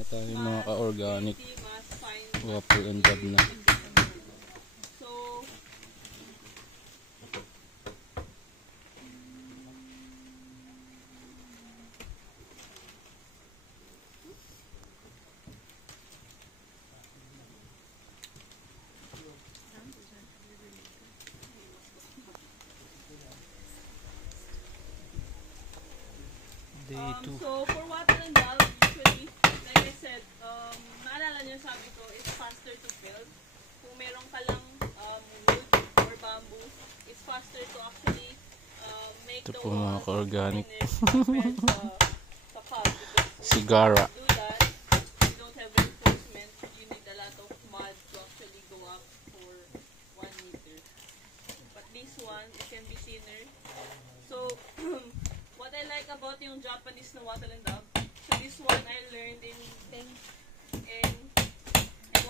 na tayo mga ka-organic. mass, Waffle and dab na. So, Day 2. so for water and dab, usually, like I said, naalala niyo sabi ko, it's faster to build. Kung meron ka lang wood or bamboo, it's faster to actually make Ito the po mga walls ka-organic. finish compared sa pub. Because Sigara. to do that, you don't have reinforcement. You need a lot of mud to actually go up for 1 meter. But this one, it can be thinner. So, what I like about yung Japanese na wattle and dab, so this one I learned in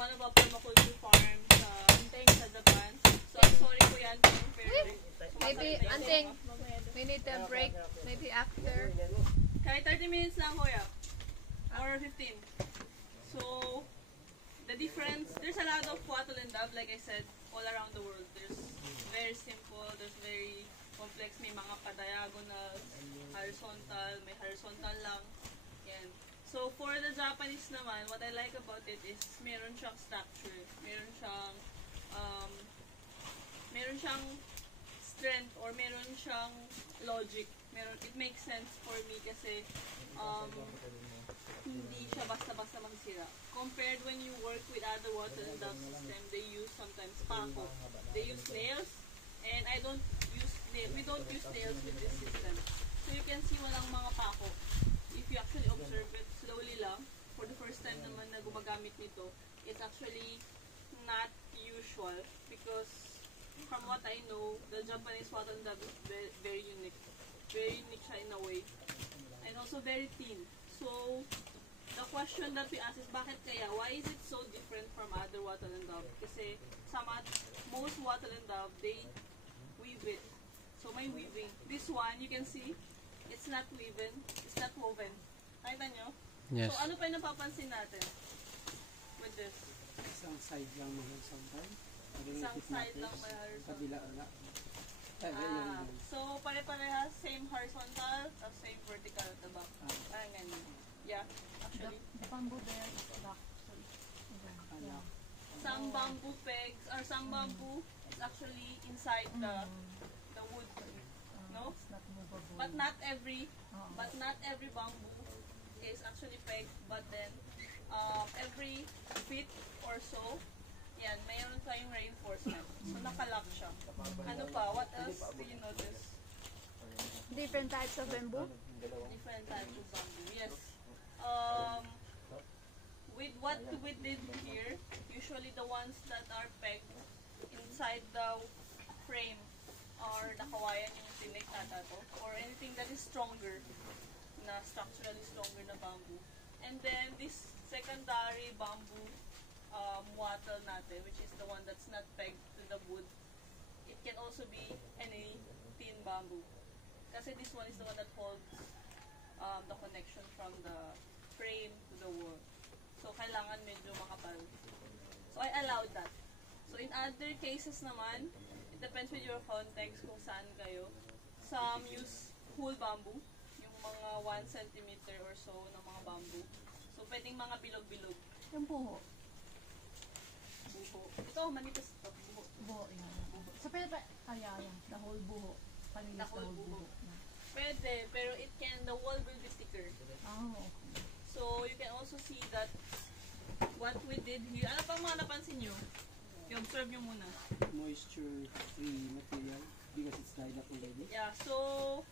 one of our permaculture farms sa Japan. So I'm sorry ko yan pero Maybe, Anting, we need a break. Maybe after. kahit 30 minutes lang kuya. Or 15. So, the difference, there's a lot of wattle and dab, like I said, all around the world. There's very simple, there's very complex, may mga pa-diagonal, horizontal, may horizontal lang. Yan. So, for the Japanese naman, what I like about it is meron siyang structure, meron siyang strength, or meron siyang logic. It makes sense for me kasi hindi siya basta-basta magsira. Compared when you work with other wattle and dab system, they use sometimes pako. They use nails, and we don't use nails with this system. So you can see walang mga pako. If you actually observe it slowly lang, for the first time naman na gumagamit nito, it's actually not usual because from what I know, the Japanese wattle and dab is very unique. Very unique siya in a way. And also very thin. So, the question that we ask is, bakit kaya? Why is it so different from other wattle and dab? Kasi most wattle and dab, they weave it. So, may weaving. This one, you can see, it's not woven. It's not woven. Nakita nyo? Yes. So, ano pa yung napapansin natin with this? Isang side lang mo sometimes. Isang side lang may horizontal. Kabila wala. So, pare-parehas, same horizontal, same vertical at the back. Parang ganyan. Yeah, actually. The bamboo there is black. Yeah. Some bamboo pegs, or some bamboo is actually inside the wood. No? It's not movable. But not every bamboo is actually pegged, but then every feet or so, yan, mayroon tayong reinforcement. So, nakalock siya. Ano pa? What else do you notice? Different types of bamboo. Different types of bamboo. Yes. With what we did here, usually the ones that are pegged inside the frame or the kawayan yung tinik ata to, or anything that is stronger, na structurally stronger na bamboo. And then this secondary bamboo wattle natin, which is the one that's not pegged to the wood, it can also be any thin bamboo. Kasi this one is the one that holds the connection from the frame to the wall. So, kailangan medyo makapal. So, I allowed that. So, in other cases naman, it depends with your context kung saan kayo. Some use whole bamboo, yung mga 1 centimeter or so ng mga bamboo. So, pwedeng mga bilog-bilog. Yung buho. Buho. Ito, manipis ito. Buho. Buho, yan. Buho. So, pwede pa, kaya yan. The whole buho. Panilis The whole buho. Pwede, pero the wall will be thicker. Oh, okay. So, you can also see that what we did here. Ano pang mga napansin nyo? I-observe nyo muna. Moisture-free material because it's dried up already. Yeah, so,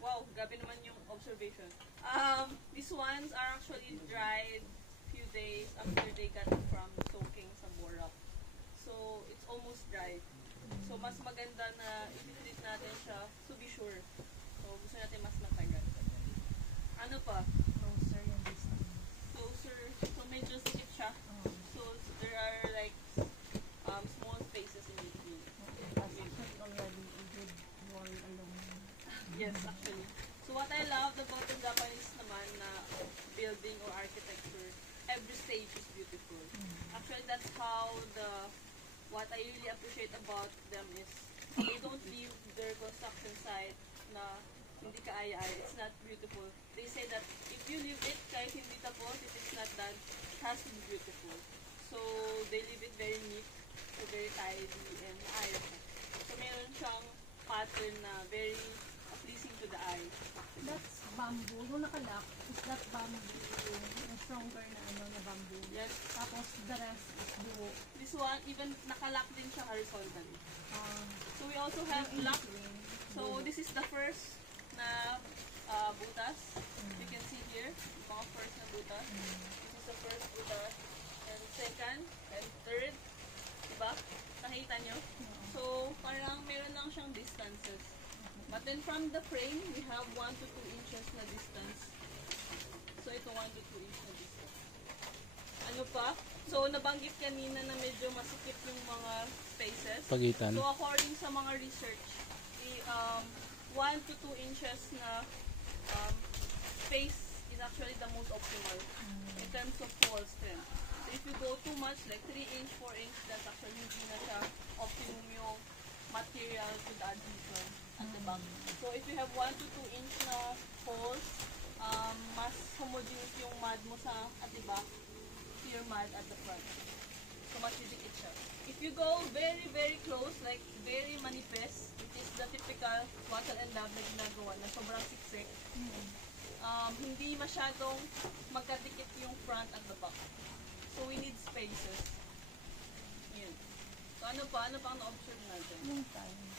wow, grabe naman yung observation. These ones are actually dried few days after they got from soaking sa borak. So, it's almost dried. So, mas maganda na i-treat natin siya to be sure. So, gusto natin mas matagal. Ano pa? Closer yung distance. Closer. So, medyo sikip siya. So, there are like small spaces in between. That's actually already a good wall alone. Yes, actually. So, what I love about the Japanese naman na building or architecture what I really appreciate about them is they don't leave their construction site na hindi kaaya-aya. It's not beautiful. They say that if you leave it kahit hindi tapos, if it's not done, it has to be beautiful. So they leave it very neat, so very tidy and ayos. So meron siyang pattern na very pleasing to the eye. That's bamboo. Yung nakalock, is that bamboo? Yung stronger na na bamboo. Yes. Tapos the rest is duo. This one, even nakalock din siya horizontally. So we also have lock. So this is the first na butas. You can see here, mga first na butas. This is the first butas. And second, and third. Diba? Nakita nyo? So parang meron lang siyang distances. But then from the frame, we have 1 to 2 inches na distance. So ito 1 to 2 inches na distance. Ano pa? So nabanggit kanina na medyo masikip yung mga spaces. Pagitan. So according sa mga research, 1 to 2 inches na space is actually the most optimal in terms of wall strength. So if you go too much, like 3 inch, 4 inch, that's actually hindi na siya optimum yung material to the adhesion at the back. So if you have 1 to 2 inch na holes, mas homogeneous yung mud mo sa at the back, your mud at the front. So mas didikit siya. If you go very, very close, like very manipis, it is the typical wattle and dab na ginagawa na sobrang siksik. Hindi masyadong magkadikit yung front at the back. So we need spaces. Yun. So ano pa? Ano pang na-observe natin? Yung times.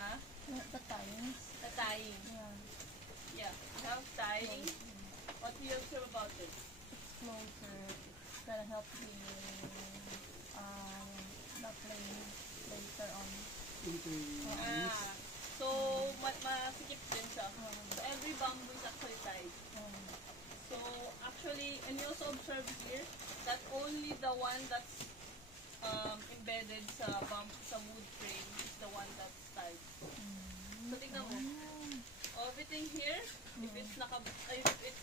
Ha? The times. The tying. Yeah. Yeah. We have tying. What do you observe about it? It's closer. It's gonna help you not play later on. So, masikip din siya. So, every bamboo is actually tied. So, actually, and you also observe here that only the one that's embedded sa wood frame is the one that's tied. So, tignan mo. Everything here, if it's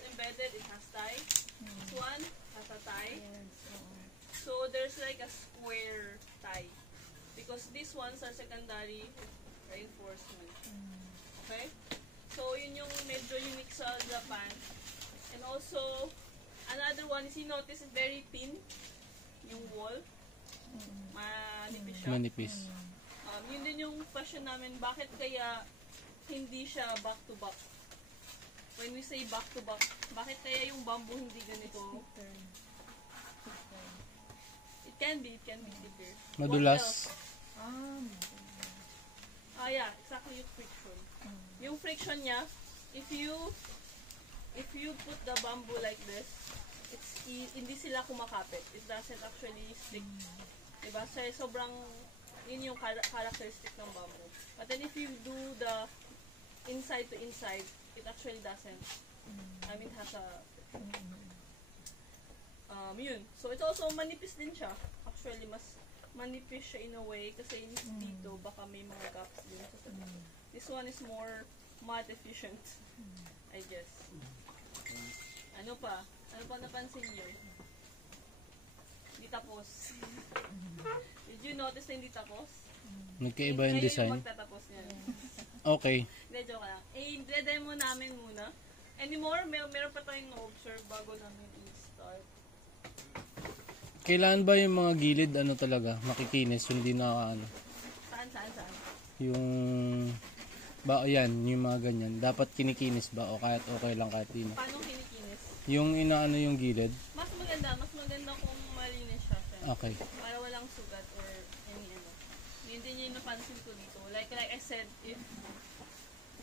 embedded, it has tie. This one has a tie. So, there's like a square tie. Because these ones are secondary reinforcement. Okay? So, yun yung medyo unique sa Japan. And also, another one is, you notice, it's very thin. Yung wall. Manipis siya. Manipis. Yun din yung question namin, bakit kaya hindi siya back-to-back? When we say back-to-back, bakit kaya yung bamboo hindi ganito? It can be thicker. Madulas. Yeah, exactly yung friction. Yung friction niya, if you put the bamboo like this, hindi sila kumakapit. It doesn't actually stick. Diba? So, sobrang, yun yung characteristic ng bamboo. But then if you do the inside to inside, it actually doesn't. I mean, it has a, yun. So, it's also manipis din siya. Actually, mas manipis siya in a way kasi dito baka may mga gaps din sa sabi. This one is more mud efficient, I guess. Ano pa? Ano pa napansin niyo? Hindi tapos. Did you notice na hindi tapos? Nagkaiba yung Kayo design. yung magtatapos niyan. Okay. Hindi, joke lang. I-demo namin muna. Anymore, meron pa tayong na-observe bago namin i-start. Kailangan ba yung mga gilid talaga makikinis, hindi na Saan? yung yan, yung mga ganyan. Dapat kinikinis ba o kahit okay lang kahit di na? Paano kinikinis? Yung yung gilid. Mas maganda kung malinis siya. Okay. Para walang sugat or any ano. Yun din yung napansin ko dito. Like I said, if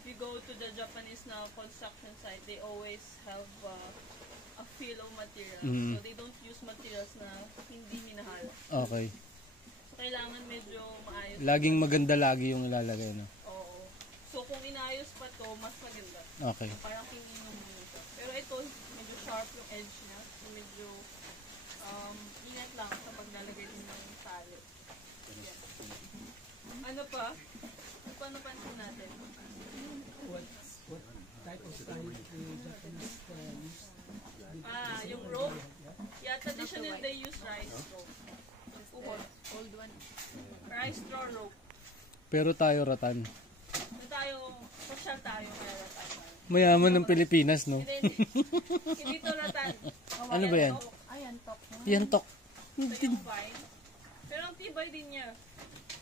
you go to the Japanese na construction site, they always have a feel of materials. So they don't use materials na hindi minahal. Okay. So kailangan medyo maayos. Laging maganda lagi yung ilalagay, no? Oo. So kung inayos pa to, mas maganda. Okay. Parang kinino mo siya. Pero ito, medyo sharp yung edge niya. So medyo ingat lang sa paglalagay din ng tali. Yan. Ano pa? Ano pa napansin natin? What type of style the Japanese use? Yung rope. Yeah, traditionally they use rice rope. Uhod. Old one. Rice straw rope. Pero tayo ratan. Na tayo, social tayo, kaya ratan tayo. Mayaman ng Pilipinas, no? Hindi. Hindi to ratan. Ano ba yan? Ayan, tok. Yan tok. Ito yung vine. Pero ang tibay din niya.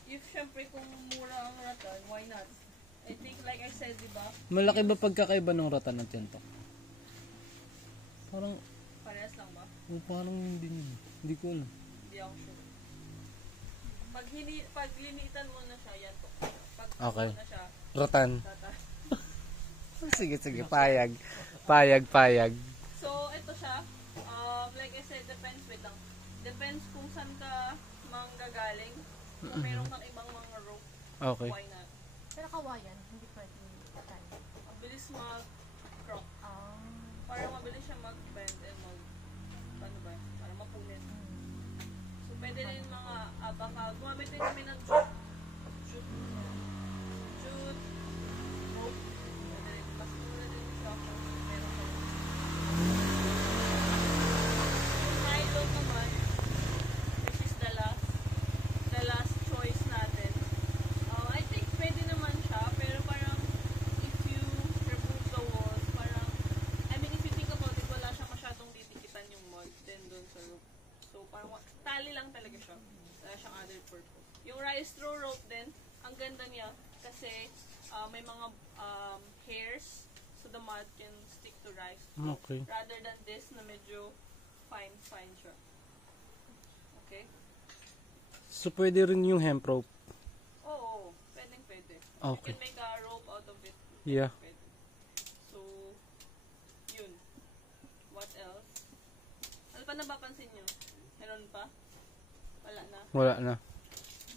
If syempre kung mura ang ratan, why not? I think like I said, di ba? Malaki ba pagkakaiba ng ratan at yan tok? Parang, Parehas lang ba? parang hindi yun. Hindi ko alam. Hindi ako sure. Pag linitan mo na siya, yan to. Pag Okay. mo na siya, Ratan. ratan. Sige, sige. Payag. Payag, payag. So, ito siya. Like I said, depends, wait lang. Depends kung saan ka manggagaling. Kung meron kang ibang mga rope, Okay. why not? Pero kawayan, hindi pwede patay. Ang bilis mag-crock. Ah. Para mabilis siya mag-bend and paano ba? Para mapunit. So, pwede rin mga abaka. Gumamit din kami ng jute. Jute. Rope. Pwede rin. Mas mura din siya kung meron kayo. Yung nylon naman, which is the last choice natin. I think pwede naman siya, pero parang if you remove the walls, parang, I mean, if you think about it, wala siya masyadong titikitan yung mold then doon sa rope. So, parang tali lang talaga siya. Wala siyang other purpose. Yung rice straw rope din, ang ganda niya kasi may mga hairs so the mud can stick to rice. Okay. Rather than this na medyo fine siya. Okay? So, pwede rin yung hemp rope. Oo, pwede. Okay. You can make a rope out of it. Yeah. Pwede. So, yun. What else? Ano pa napapansin nyo? Meron pa? Wala na. Wala na.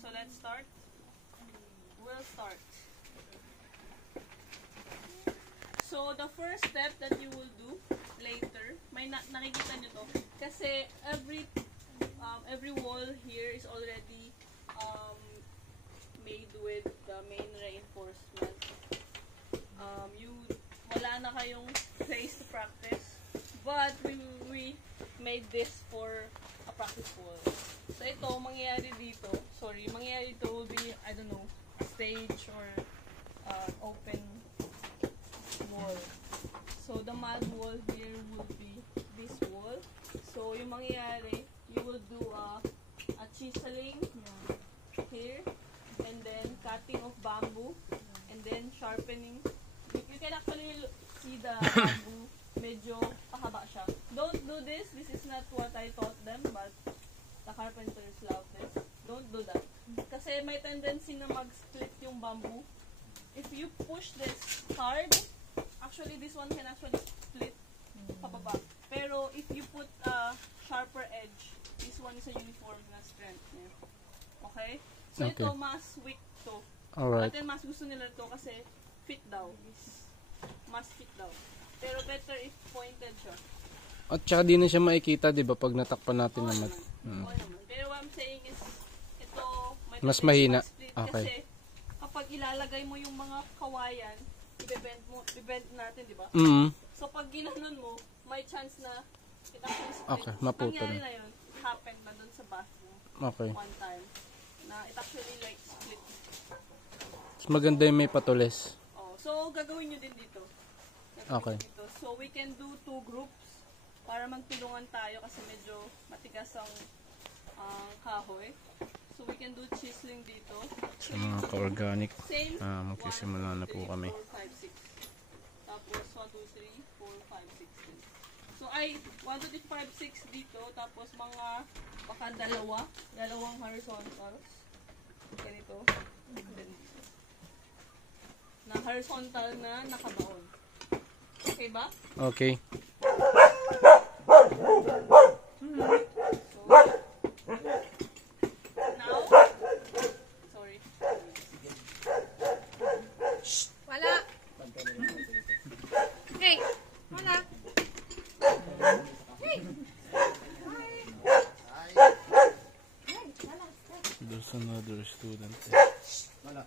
So, let's start. We'll start. So, the first step that you will do later, may nakikita nyo to. Kasi every wall here is already made with the main reinforcement. Wala na kayong place to practice. But we made this for a practice wall. So ito, mangyayari dito will be, I don't know, a stage or open wall. So the mud wall here will be this wall. So yung mangyayari, you will do a chiseling here, and then cutting of bamboo, and then sharpening. You can actually see the bamboo, medyo pahaba siya. Don't do this. This is not what I taught them, but the carpenters love this. Don't do that. Kasi may tendency na mag-split yung bamboo. If you push this hard, actually this one can actually split pababa. Pero if you put a sharper edge, this one is a uniform na strength niya. Okay? So Okay. ito mas weak to. Alright. At mas gusto nila to kasi fit daw. Mas fit daw. Pero better if pointed siya. At saka di na siya makikita, di ba, pag natakpan natin Oo naman. naman. Oo naman. Pero what I'm saying is, ito, may Mas tendency mahina. mag-split. Okay. Kasi, kapag ilalagay mo yung mga kawayan, i-bend natin, di ba? So, pag ginanon mo, may chance na it actually split. Okay, maputol. Nangyari na yun, it happened na dun sa bathroom Okay. one time. Na it actually like split. Mas maganda yung may patulis. Oh, so, gagawin nyo din dito. Okay. Dito. So, we can do 2 groups para magtulungan tayo kasi medyo matigas ang kahoy. So, we can do chiseling dito. Sa mga ka-organic, Same. magsisimula na po 1, 2, 3, kami. 4, 5, 6. Tapos 1, 2, 3, 4, 5, 6 din. So ay 1, 2, 3, 5, 6 dito. Tapos mga baka dalawang horizontals. Ganito. Then dito. Na horizontal na nakabaon. Okay ba? Okay. Now, sorry. Wala. Hey, wala. There's another student. Wala.